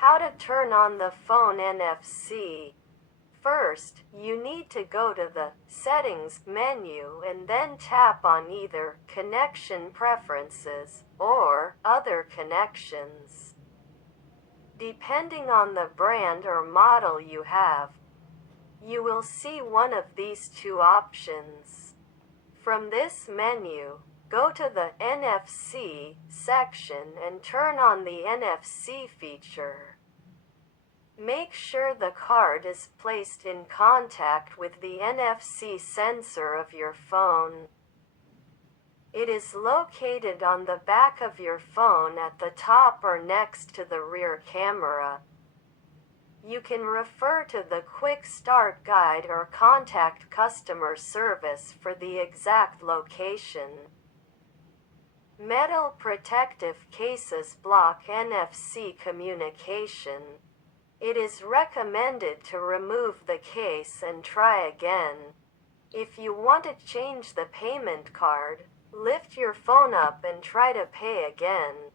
How to turn on the phone NFC. First, you need to go to the Settings menu and then tap on either Connection Preferences or Other Connections. Depending on the brand or model you have, you will see one of these two options. From this menu, go to the NFC section and turn on the NFC feature. Make sure the card is placed in contact with the NFC sensor of your phone. It is located on the back of your phone at the top or next to the rear camera. You can refer to the Quick Start Guide or contact customer service for the exact location. Metal protective cases block NFC communication. It is recommended to remove the case and try again. If you want to change the payment card, lift your phone up and try to pay again.